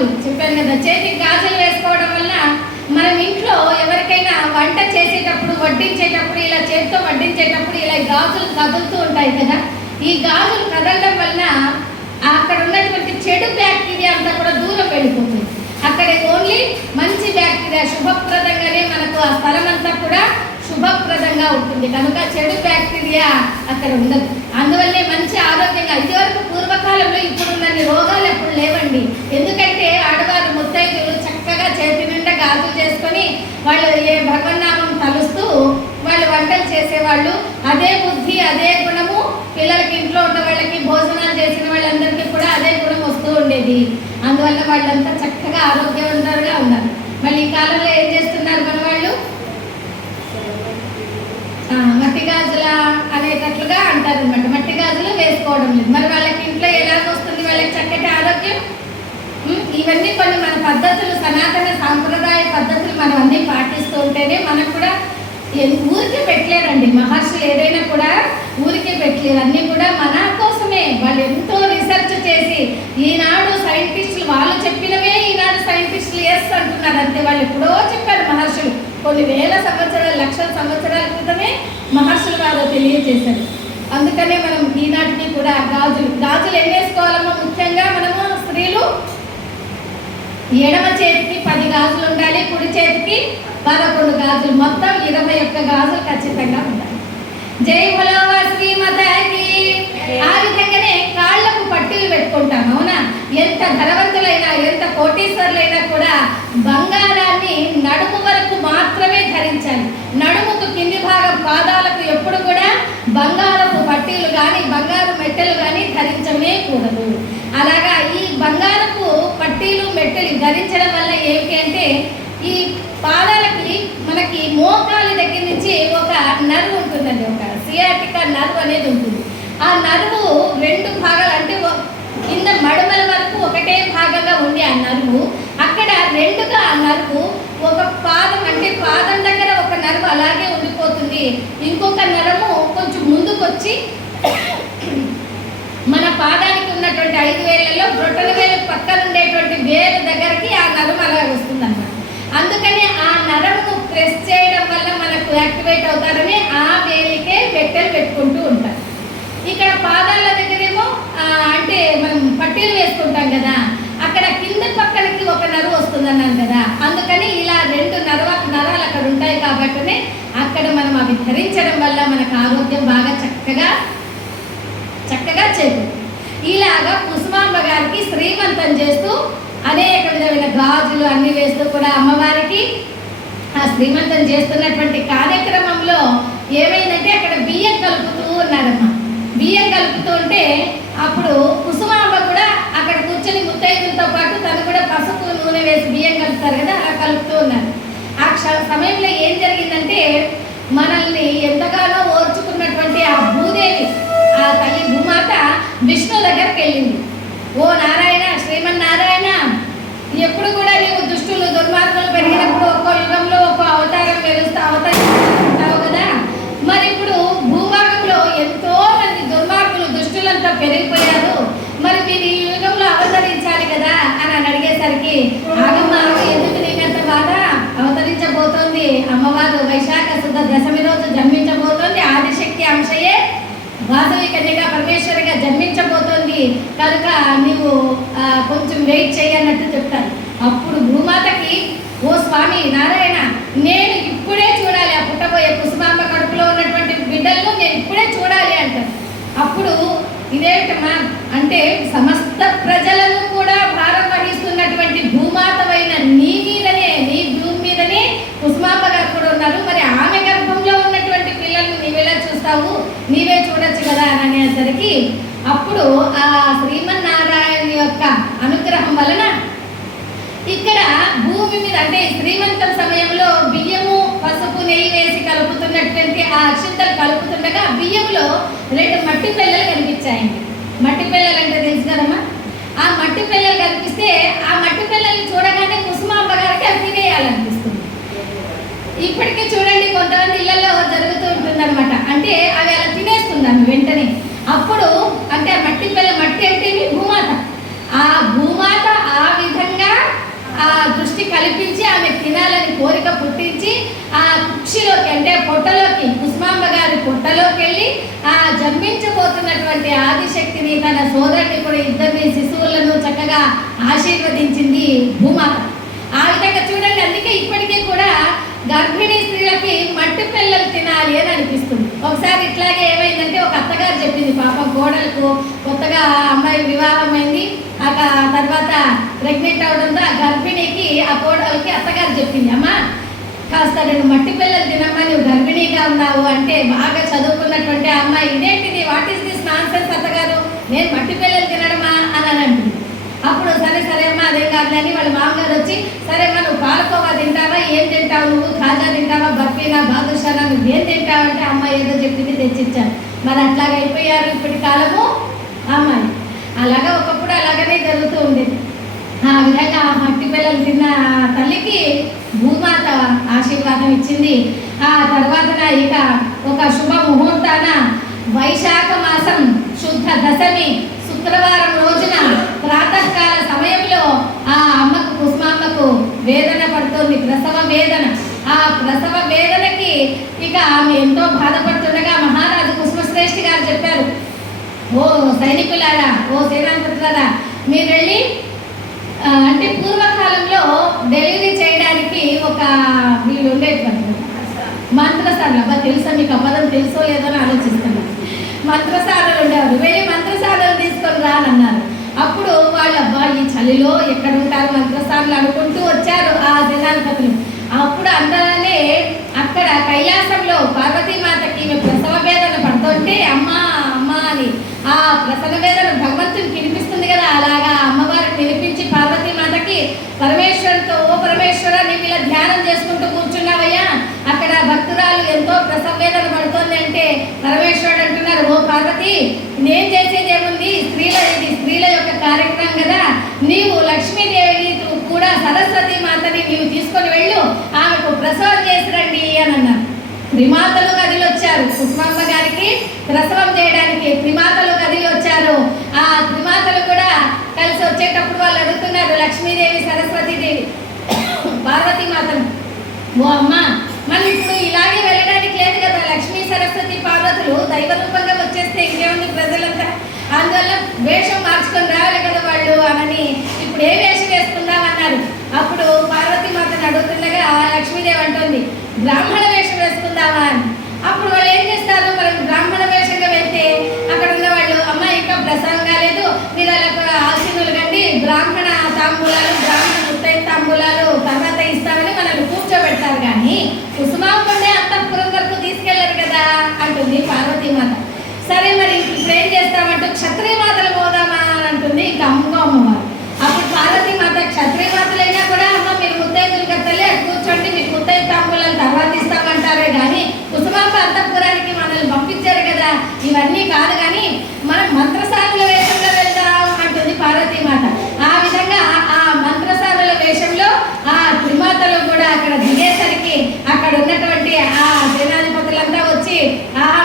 గాజులు చెప్పాను కదా, చేతికి గాజులు వేసుకోవడం వల్ల మనం ఇంట్లో ఎవరికైనా వంట చేసేటప్పుడు వడ్డించేటప్పుడు ఇలా చేతితో వడ్డించేటప్పుడు ఇలా గాజులు కదులుతూ ఉంటాయి కదా. ఈ గాజులు కదలడం వల్ల అక్కడ ఉన్నటువంటి చెడు బ్యాక్టీరియా అంతా కూడా దూరం వెళ్ళిపోతుంది. అక్కడ ఓన్లీ మంచి బ్యాక్టీరియా శుభప్రదంగానే మనకు ఆ స్థలం అంతా కూడా శుభప్రదంగా ఉంటుంది. కనుక చెడు బ్యాక్టీరియా అక్కడ ఉండదు. అందువల్లే మంచి ఆరోగ్యంగా, ఇదివరకు పూర్వకాలంలో ఇప్పుడున్నన్ని రోగాలు ఎప్పుడు లేవండి. ఎందుకంటే ఆడవారు ముత్తైదులు చక్కగా చేతి నిండా గాజులు చేసుకొని వాళ్ళు ఏ భగవన్నామం తలుస్తూ వాళ్ళు వంటలు చేసేవాళ్ళు. అదే బుద్ధి అదే గుణము పిల్లలకి, ఇంట్లో ఉన్న వాళ్ళకి, భోజనాలు చేసిన వాళ్ళందరికీ కూడా అదే గుణం వస్తూ ఉండేది. అందువల్ల వాళ్ళంతా చక్కగా ఆరోగ్యవంతంగా ఉన్నారు. మళ్ళీ ఈ కాలంలో ఏం చేస్తున్నారు మన వాళ్ళు, మట్టి గాజుల అనేటట్లుగా అంటారు అనమాట. మట్టి గాజులు వేసుకోవడం లేదు. మరి వాళ్ళకి ఇంట్లో ఎలాగొస్తుంది వాళ్ళకి చక్కటి ఆరోగ్యం? ఇవన్నీ కొన్ని మన పద్ధతులు, సనాతన సాంప్రదాయ పద్ధతులు మనం అన్నీ పాటిస్తూ ఉంటేనే మనకు కూడా ఊరికే పెట్టలేరండి మహర్షులు. ఏదైనా కూడా ఊరికే పెట్టలేరు, అన్నీ కూడా మన కోసమే. వాళ్ళు ఎంతో రీసెర్చ్ చేసి ఈనాడు సైంటిస్టులు వాళ్ళు చెప్పినవే ఈనాడు సైంటిస్టులు ఎస్ అంటున్నారు అంతే. వాళ్ళు ఎప్పుడో చెప్పారు మహర్షులు, కొన్ని వేల సంవత్సరాలు, లక్షల సంవత్సరాల క్రితమే మహర్షులు వారు తెలియజేశారు. అందుకనే మనం ఈనాటికి కూడా గాజులు ఏం వేసుకోవాలమ్మా? ముఖ్యంగా మనము స్త్రీలు ఎడమ చేతికి 10 గాజులు ఉండాలి, కుడి చేతికి 11 గాజులు, మొత్తం 21 గాజులు ఖచ్చితంగా ఉండాలి. జై బలో శ్రీమతాకి. ఆ విధంగానే కాళ్లకు పట్టీలు పెట్టుకుంటాం. అవునా? ఎంత ధనవంతులైనా ఎంత కోటీశ్వరులైనా కూడా బంగారాన్ని నడుము వరకు మాత్రమే ధరించాలి. నడుముకు కింది భాగం పాదాలకు ఎప్పుడు కూడా బంగారపు పట్టీలు కానీ బంగారు మెట్టెలు కానీ ధరించమే కూడదు. అలాగా ఈ బంగారపు పట్టీలు మెట్టెలు ధరించడం వల్ల ఏమిటి అంటే ఈ పాదాలకి మనకి మోకాలి దగ్గర నుంచి ఒక నర్వ్ ఉంటుందండి, ఒక సియాటికా నర్వ్ అనేది ఉంటుంది. ఆ నర్వు 2 భాగాలు, అంటే కింద మడమల వరకు ఒకటే భాగంగా ఉండి ఆ నర్వు అక్కడ 2గా ఆ నర్వు ఒక పాదం, అంటే పాదం దగ్గర ఒక నర్వు అలాగే ఉండిపోతుంది. ఇంకొక నరము కొంచెం ముందుకొచ్చి మన పాదానికి ఉన్నటువంటి 5 వేళ్లలో బ్రొటన వేలు పక్కన ఉండేటువంటి వేలు దగ్గరికి ఆ నరం అలా వస్తుంది అన్నమాట. అందుకని ఆ నరమును ప్రెస్ చేయడం వల్ల మనకు యాక్టివేట్ అవుతారని ఆ వేలికే పెట్టెలు పెట్టుకుంటూ ఉంటారు. ఇక్కడ పాదాల దగ్గరేమో అంటే మనం పట్టీలు వేసుకుంటాం కదా, అక్కడ కింద పక్కనకి ఒక నరువు వస్తుంది అన్నాను కదా. అందుకని ఇలా 2 నరాలు అక్కడ ఉంటాయి కాబట్టి అక్కడ మనం అవి ధరించడం వల్ల మనకు ఆరోగ్యం బాగా చక్కగా చేకూరుతుంది. ఇలాగా కుసుమాంబ గారికి శ్రీమంతం చేస్తూ అనేక విధమైన గాజులు అన్ని వేస్తూ కూడా అమ్మవారికి ఆ శ్రీమంతం చేస్తున్నటువంటి కార్యక్రమంలో ఏమైందంటే అక్కడ బియ్యం కలుపుతూ ఉన్నారమ్మ. బియ్యం కలుపుతూ ఉంటే అప్పుడు కుసుమాంబ కూడా అక్కడ కూర్చొని ముత్తైదులతో పాటు తను కూడా పసుపు నూనె వేసి బియ్యం కలుపుతారు కదా, అలా కలుపుతూ ఉన్నారు. ఆ సమయంలో ఏం జరిగిందంటే మనల్ని ఎంతగానో ఓర్చుకున్నటువంటి ఆ భూదేవి, ఆ తల్లి భూమాత విష్ణు దగ్గరికి వెళ్ళింది. ఓ నారాయణ, శ్రీమన్నారాయణ, ఎప్పుడు కూడా నీవు దుష్టులు దుర్మార్గులు పెరిగినప్పుడు ఒక్కో యుగంలో ఒక్కో అవతారం అవతరిస్తావు కదా. మరి ఇప్పుడు భూభాగంలో ఎంతో మంది దుర్మార్గులు దుష్టులంతా పెరిగిపోయారు, మరి మీరు ఈ యుగంలో అవతరించాలి కదా అని అడిగేసరికి ఆగమ్మ ఎందుకు నీకంత బాధ? అవతరించబోతోంది అమ్మవారు వైశాఖ శుద్ధ దశమి రోజు జన్మించబోతోంది. ఆదిశక్తి అంశయే వాసవి కన్యగా పరమేశ్వరిగా జన్మించబోతోంది కనుక నీవు కొంచెం వెయిట్ చేయన్నట్టు చెప్తారు. అప్పుడు భూమాతకి, ఓ స్వామి నారాయణ, నేను ఇప్పుడే చూడాలి ఆ పుట్టబోయే కుసుమాంబ కడుపులో ఉన్నటువంటి బిడ్డలను నేను ఇప్పుడే చూడాలి అంటారు. అప్పుడు ఇదేమిటమ్మా అంటే సమస్త ప్రజలను కూడా భారం వహిస్తున్నటువంటి భూమాతవైన నీ మీదనే, నీ భూమి మీదనే కుసుమాంబ గారు కూడా ఉన్నారు. మరి ఆమె గర్భంలో ఉన్నటువంటి పిల్లలను నీవెలా చూస్తావు? నీవే చూడొచ్చు కదా అని అనేసరికి అప్పుడు ఆ శ్రీమన్నారాయణ యొక్క అనుగ్రహం వలన ఇక్కడ భూమి మీద, అంటే శ్రీమంతం సమయంలో బియ్యము పసుపు నెయ్యి వేసి కలుపుతున్నటువంటి ఆ అక్షంతలు కలుపుతుండగా బియ్యంలో 2 మట్టి పిల్లలు కనిపించాయండి. మట్టి పిల్లలు అంటే తెలుసు కదమ్మా. ఆ మట్టి పిల్లలు కనిపిస్తే ఆ మట్టి పిల్లల్ని చూడగానే కుసుమాంబ గారికి అవి తినేయాలనిపిస్తుంది. ఇప్పటికీ చూడండి కొంతమంది ఇళ్లలో జరుగుతూ ఉంటుందన్నమాట. అంటే అవి అలా తినేస్తున్నాను వెంటనే. అప్పుడు అంటే మట్టి పిల్ల, మట్టి అంటే భూమాత, ఆ భూమాత ఆ విధంగా తినాలని కోరిక పుట్టించి ఆ కుక్షిలోకి అంటే పొట్టలోకి కుసుమాంబ గారి పొట్టలోకి వెళ్ళి ఆ జన్మించబోతున్నటువంటి ఆదిశక్తిని తన సోదరుని కూడా ఇద్దరిని శిశువులను చక్కగా ఆశీర్వదించింది భూమాత. ఆ విధంగా చూడండి, అందుకే ఇప్పటికీ కూడా గర్భిణీ స్త్రీలకి మట్టి పిల్లలు తినాలి అని అనిపిస్తుంది. ఒకసారి ఇట్లాగే ఏమైందంటే ఒక అత్తగారు చెప్పింది, పాపం కోడలకు కొత్తగా అమ్మాయి వివాహం అయింది, ఆ తర్వాత ప్రెగ్నెంట్ అవడంతో ఆ గర్భిణీకి ఆ కోడలకి అత్తగారు చెప్పింది, అమ్మ కాస్త రెండు మట్టి పిల్లలు తినమ్మా, నువ్వు గర్భిణీగా ఉన్నావు అంటే బాగా చదువుకున్నటువంటి అమ్మాయి ఇదేంటిది, వాట్ ఈస్ దిస్ నాన్సెన్స్ అత్తగారు, నేను మట్టి పిల్లలు తినడమా అని అంటుంది. అప్పుడు సరే సరే అమ్మా అదేం కాదులని వాళ్ళ మామగారు వచ్చి, సరే అమ్మా నువ్వు పాలకోవా తింటావా, ఏం తింటావు నువ్వు, ఖాజా తింటావా, బర్ఫీనా, బాదుషానా, నువ్వు ఏం తింటావు అంటే అమ్మాయి ఏదో చెప్పింది తెచ్చిచ్చాను. మరి అట్లాగ అయిపోయారు ఇప్పటి కాలము అమ్మాయి. అలాగా ఒకప్పుడు అలాగనే జరుగుతూ ఉండేది. ఆ విధంగా మట్టి పిల్లలు తిన్న తల్లికి భూమాత ఆశీర్వాదం ఇచ్చింది. ఆ తర్వాత ఇక ఒక శుభ ముహూర్తాన వైశాఖ మాసం శుద్ధ దశమి శుక్రవారం రోజున ప్రాతకాల సమయంలో ఆ అమ్మకు కుసుమాంబకు వేదన పడుతుంది, ప్రసవ వేదన. ఆ ప్రసవ వేదనకి ఇక ఆమె ఎంతో బాధపడుతుండగా మహారాజు కుసుమశ్రేష్ఠి గారు చెప్పారు, ఓ సైనికులారా, ఓ సేనాధిపతులారా, మీరు వెళ్ళి అంటే పూర్వకాలంలో డెలివరీ చేయడానికి ఒక వీళ్ళు ఉండేటువంటి మంత్రసాలలు, తెలుసా మీకు అబద్ధం తెలుసో లేదో అని ఆలోచిస్తున్నాను. మంత్రసాలలు ఉండేవారు, వెళ్ళి మంత్రసాలలు తీసుకొని రానన్నారు. అప్పుడు వాళ్ళు అబ్బా ఈ చలిలో ఎక్కడ ఉంటారు మంత్రసాలలు అనుకుంటూ వచ్చారు ఆ సేనాధిపతులు. అప్పుడు అందరనే అక్కడ కైలాసంలో పార్వతీమాతకి ఈమె ప్రసవ వేదన పడుతుంటే అమ్మా అమ్మా అని ఆ ప్రసవ వేదన భగవంతునికి వినిపిస్తుంది కదా, అలాగా అమ్మవారికి వినిపించి పార్వతీమాతకి పరమేశ్వరుతో, ఓ పరమేశ్వర నీవు ఇలా ధ్యానం చేసుకుంటూ కూర్చున్నావయ్యా, అక్కడ భక్తురాలు ఎంతో ప్రసవ వేదన పడుతుంది అంటే పరమేశ్వరుడు అంటున్నారు, ఓ పార్వతి నేను చేసేది ఏముంది, స్త్రీల యొక్క కార్యక్రమం కదా, నీవు లక్ష్మీదేవి కూడా సరస్వతి మాతని నీవు తీసుకొని వెళ్ళు, ఆమెకు ప్రసవం చేసి రండి అని అన్నారు. త్రిమాతలు గదిలో వచ్చారు, కుసుమాంబ గారికి ప్రసవం చేయడానికి త్రిమాతలు గదిలో వచ్చారు. ఆ త్రిమాతలు కూడా కలిసి వచ్చేటప్పుడు వాళ్ళు అడుగుతున్నారు లక్ష్మీదేవి, సరస్వతీదేవి, పార్వతీమాతను, ఓ అమ్మ మళ్ళీ ఇప్పుడు ఇలాగే వెళ్ళడానికి లేదు కదా, లక్ష్మీ సరస్వతి పార్వతులు దైవ రూపంగా వచ్చేస్తే ఇంకేముంది ప్రజలంతా, అందువల్ల వేషం మార్చుకొని రావాలి కదా వాళ్ళు అని, ఇప్పుడు ఏ వేషం వేసుకుందామన్నారు. అప్పుడు పార్వతీమాతను అడుగుతుండగా లక్ష్మీదేవి అంటుంది, బ్రాహ్మణ వేషం వేసుకుందామా అని. అప్పుడు వాళ్ళు ఏం చేస్తారు, మరి బ్రాహ్మణ వేషంగా వెళ్తే అక్కడ ఉన్న వాళ్ళు, అమ్మ ఇంకా ప్రసవం కాలేదు, మీరు అలా ఆశీనులు కండి, బ్రాహ్మణ తాంబూలాలు, బ్రాహ్మణ ముత్తైదు తాంబూలాలు తర్వాత ఇస్తామని మనల్ని కూర్చోబెడతారు, కానీ కుసుమాంబనే అంతఃపురం వరకు తీసుకెళ్లారు కదా అంటుంది పార్వతీమాత. సరే మరి ఇప్పుడు ఏం చేస్తామంటూ క్షత్రియ మాతలు పోదామా అని అంటుంది ఇంకా అమ్మవారు. అప్పుడు పార్వతీమాత క్షత్రియ మాతలైనా కూడా అమ్మ మీరు ముత్తైదులు కట్టలే అటు కూర్చోండి, మీకు ముత్తైదు తాంబూలాలు తర్వాత ఇస్తామంటారే కానీ కుసుమాంబ అంతఃపురానికి మనల్ని పంపించారు కదా, ఇవన్నీ కాదు కానీ మనం మంత్రసారుల వేషంలో వెళ్దాం అంటుంది పార్వతీమాత. ఆ విధంగా ఆ మంత్రసారుల వేషంలో ఆ త్రిమాతలు కూడా అక్కడ దిగేసరికి అక్కడ ఉన్నటువంటి ఆ సేనాధిపతులంతా వచ్చి,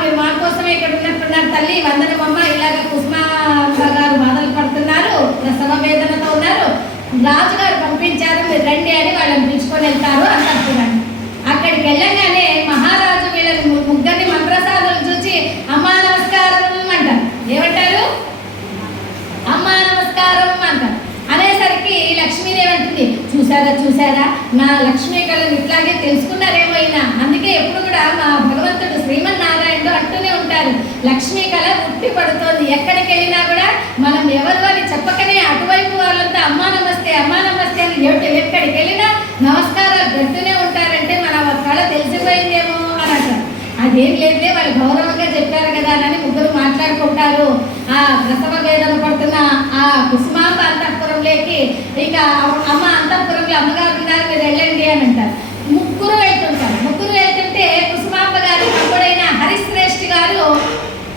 మీరు మా కోసమే ఇక్కడ ఉన్నట్టున్నారు తల్లి, వందనమమ్మ, ఇలాగ కుసుమాంబ గారు బాధలు పడుతున్నారు, ప్రసవ వేదనతో ఉన్నారు, రాజుగారు పంపించారు, మీరు రండి అని వాళ్ళని పిలుచుకొని వెళ్తారు అంతఃపురాన్ని. అక్కడికి వెళ్ళగానే మహారాజు వీళ్ళని ముగ్గురిని మంత్రసారులు చూసి అమ్మా నమస్కారం అంటారు. ఏమంటారు? అమ్మా నమస్కారం అంటారు. అనేసరికి లక్ష్మీదేవి అంటుంది, చూసారా నా లక్ష్మీ కళను ఇట్లాగే తెలుసుకున్నారేమో అయినా, అందుకే ఎప్పుడు కూడా మా భగవంతుడు శ్రీమన్నారాయణుడు అంటూనే ఉంటారు, లక్ష్మీ కళ ఉట్టి పడుతోంది, ఎక్కడికి వెళ్ళినా కూడా మనం ఎవరు అని చెప్పకనే అటువైపు వాళ్ళంతా అమ్మా నమస్తే అని ఎక్కడికి వెళ్ళినా నమస్కారాలు పెడుతూనే ఉంటారంటే మన కళ తెలిసిపోయిందేమో అని అంటారు. అదేం లేదే వాళ్ళు గౌరవంగా చెప్పారు కదా అని ముగ్గురు మాట్లాడుకుంటారు. ఆ ప్రసవ వేదన పడుతున్న ఆ కుసుమాంబ అంతఃపురంలోకి ఇక అమ్మ అంతఃపురంలో అమ్మగారు ఉన్నారు, మీరు వెళ్ళండి అని అంటారు. ముగ్గురు వెళ్తుంటే కుసుమాంబ గారు తమ్ముడైన హరిశ్రేష్ఠి గారు,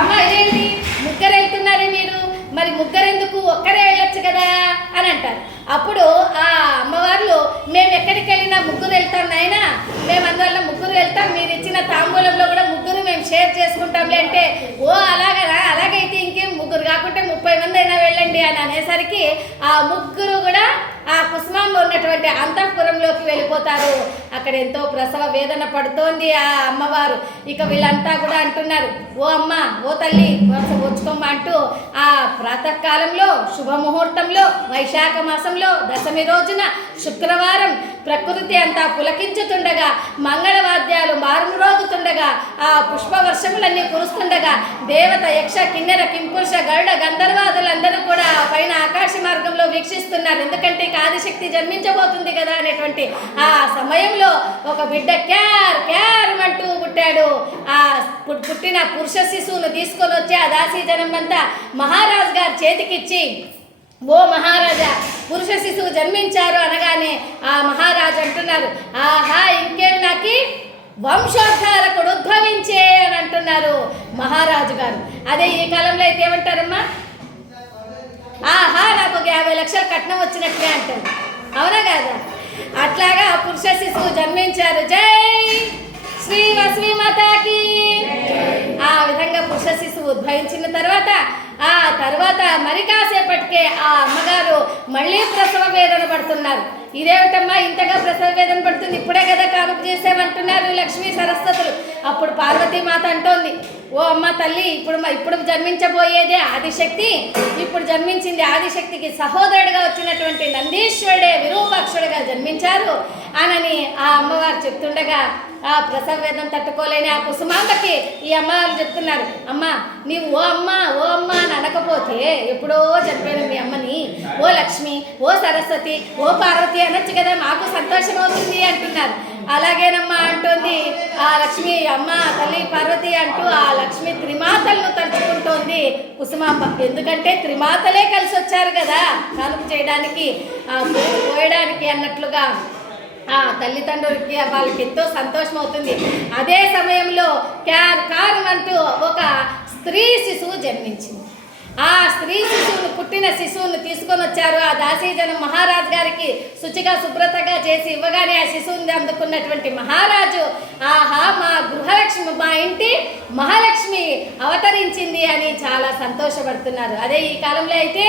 అమ్మ ఇదేంటి ముగ్గురు వెళ్తున్నారే మీరు, మరి ముగ్గురెందుకు, ఒక్కరే వెళ్ళొచ్చు కదా అని అంటారు. అప్పుడు ఆ అమ్మవార్లు, మేము ఎక్కడికి వెళ్ళినా ముగ్గురు వెళ్తాం నాయనా, మేము అందువల్ల ముగ్గురు వెళ్తాం, మీరు ఇచ్చిన తాంబూలంలో కూడా ముగ్గురు మేము షేర్ చేసుకుంటాంలే అంటే, ఓ అలాగనా, అలాగైతే ఇంకేం ముగ్గురు కాకుంటే 30 మంది అయినా వెళ్ళండి అని అనేసరికి ఆ ముగ్గురు కూడా ఆ కుసుమాంబ ఉన్నటువంటి అంతఃపురంలోకి వెళ్ళిపోతారు. అక్కడ ఎంతో ప్రసవ వేదన పడుతోంది ఆ అమ్మవారు. ఇక వీళ్ళంతా కూడా అంటున్నారు, ఓ అమ్మ, ఓ తల్లి వచ్చుకోమ్మ అంటూ ఆ ప్రాతకాలంలో శుభముహూర్తంలో వైశాఖ మాసంలో దశమి రోజున శుక్రవారం ప్రకృతి అంతా పులకించుతుండగా, మంగళవాద్యాలు మారుమ్రోగుతుండగా, ఆ పుష్పవర్షములన్నీ కురుస్తుండగా దేవత యక్ష కిన్నెర కింపురుష గరుడ గంధర్వాదులందరూ కూడా పైన ఆకాశ మార్గంలో వీక్షిస్తున్నారు. ఎందుకంటే ఆదిశక్తి జన్మించబోతుంది కదా అనేటువంటి ఆ సమయంలో ఒక బిడ్డ క్యార్ క్యార్ అంటూ పుట్టాడు. ఆ పుట్టిన పురుష శిశువును తీసుకొని వచ్చి ఆ దాసీ జనం అంతా మహారాజు గారి చేతికిచ్చి, ఓ మహారాజా, పురుష శిశువు జన్మించారు అనగానే ఆ మహారాజు అంటున్నారు, ఆహా, ఇంకేం నాకు వంశోద్ధారకుడు ఉద్భవించే అని అంటున్నారు మహారాజు గారు. అదే ఈ కాలంలో అయితే ఏమంటారమ్మా, ఆహా, నాకు ఒక 50 లక్షల కట్నం వచ్చినట్లే అంటారు. అవునా కాదా? అట్లాగా పురుష శిశువు జన్మించారు. జై శ్రీ వసవి మాతాకి. ఆ విధంగా పురుష శిశువు ఉద్భవించిన తర్వాత మరి కాసేపటికే ఆ అమ్మగారు మళ్ళీ ప్రసవ వేదన పడుతున్నారు. ఇదేమిటమ్మా ఇంతగా ప్రసవ వేదన పడుతుంది, ఇప్పుడే కదా కానుక చేసేమంటున్నారు లక్ష్మీ సరస్వతులు. అప్పుడు పార్వతీమాత అంటోంది, ఓ అమ్మ తల్లి, ఇప్పుడు జన్మించబోయేదే ఆదిశక్తి. ఇప్పుడు జన్మించింది ఆదిశక్తికి సహోదరుడిగా వచ్చినటువంటి నందీశ్వరుడే విరూపాక్షుడిగా జన్మించారు అనని ఆ అమ్మవారు చెప్తుండగా ఆ ప్రసవ వేదన తట్టుకోలేని ఆ కుసుమాంబకి ఈ అమ్మవారు చెప్తున్నారు, అమ్మ నీవు ఓ అమ్మ అని అనకపోతే ఎప్పుడో చనిపోయిన మీ అమ్మని ఓ లక్ష్మి, ఓ సరస్వతి, ఓ పార్వతి అనొచ్చు కదా, మాకు సంతోషం అవుతుంది అంటున్నారు. అలాగేనమ్మా అంటోంది ఆ లక్ష్మి, అమ్మ తల్లి పార్వతి అంటూ ఆ లక్ష్మి త్రిమాతలను తలుచుకుంటోంది కుసుమాంబ. ఎందుకంటే త్రిమాతలే కలిసి వచ్చారు కదా కానుక చేయడానికి, పోయడానికి అన్నట్లుగా ఆ తల్లిదండ్రులకి వాళ్ళకి ఎంతో సంతోషం అవుతుంది. అదే సమయంలో అంటూ ఒక స్త్రీ శిశువు జన్మించింది. ఆ స్త్రీ శిశువును, పుట్టిన శిశువును తీసుకొని వచ్చారు ఆ దాసీజనం మహారాజు గారికి శుచిగా శుభ్రతగా చేసి ఇవ్వగానే ఆ శిశువుని అందుకున్నటువంటి మహారాజు, ఆహా, మా గృహలక్ష్మి, మా ఇంటి మహాలక్ష్మి అవతరించింది అని చాలా సంతోషపడుతున్నారు. అదే ఈ కాలంలో అయితే,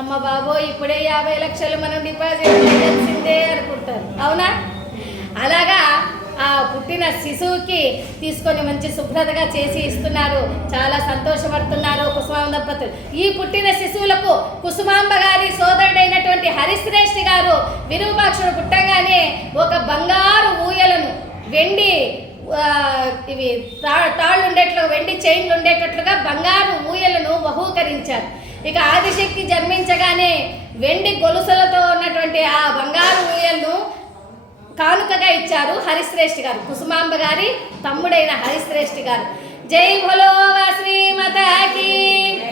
అమ్మ బాబో ఇప్పుడే 50 లక్షలు మనం డిపాజిట్ చేయాల్సిందే అనుకుంటారు. అవునా? అలాగా ఆ పుట్టిన శిశువుకి తీసుకొని మంచి శుభ్రతగా చేసి ఇస్తున్నారు. చాలా సంతోషపడుతున్నారు కుసుమాంబ దంపతులు. ఈ పుట్టిన శిశువులకు కుసుమాంబ గారి సోదరుడైనటువంటి హరిశ్రేష్ఠి గారు విరూపాక్షుడు పుట్టగానే ఒక బంగారు ఊయలను, వెండి ఇవి తాళ్ళు ఉండేట్లు, వెండి చైన్లు ఉండేటట్లుగా బంగారు ఊయలను బహూకరించారు. ఇక ఆదిశక్తి జన్మించగానే వెండి గొలుసులతో ఉన్నటువంటి ఆ బంగారు ఊయలను కానుకగా ఇచ్చారు హరిశ్రేష్ఠి గారు, కుసుమాంబ గారి తమ్ముడైన హరిశ్రేష్ఠి గారు. జై భోలో శ్రీమాతాకి.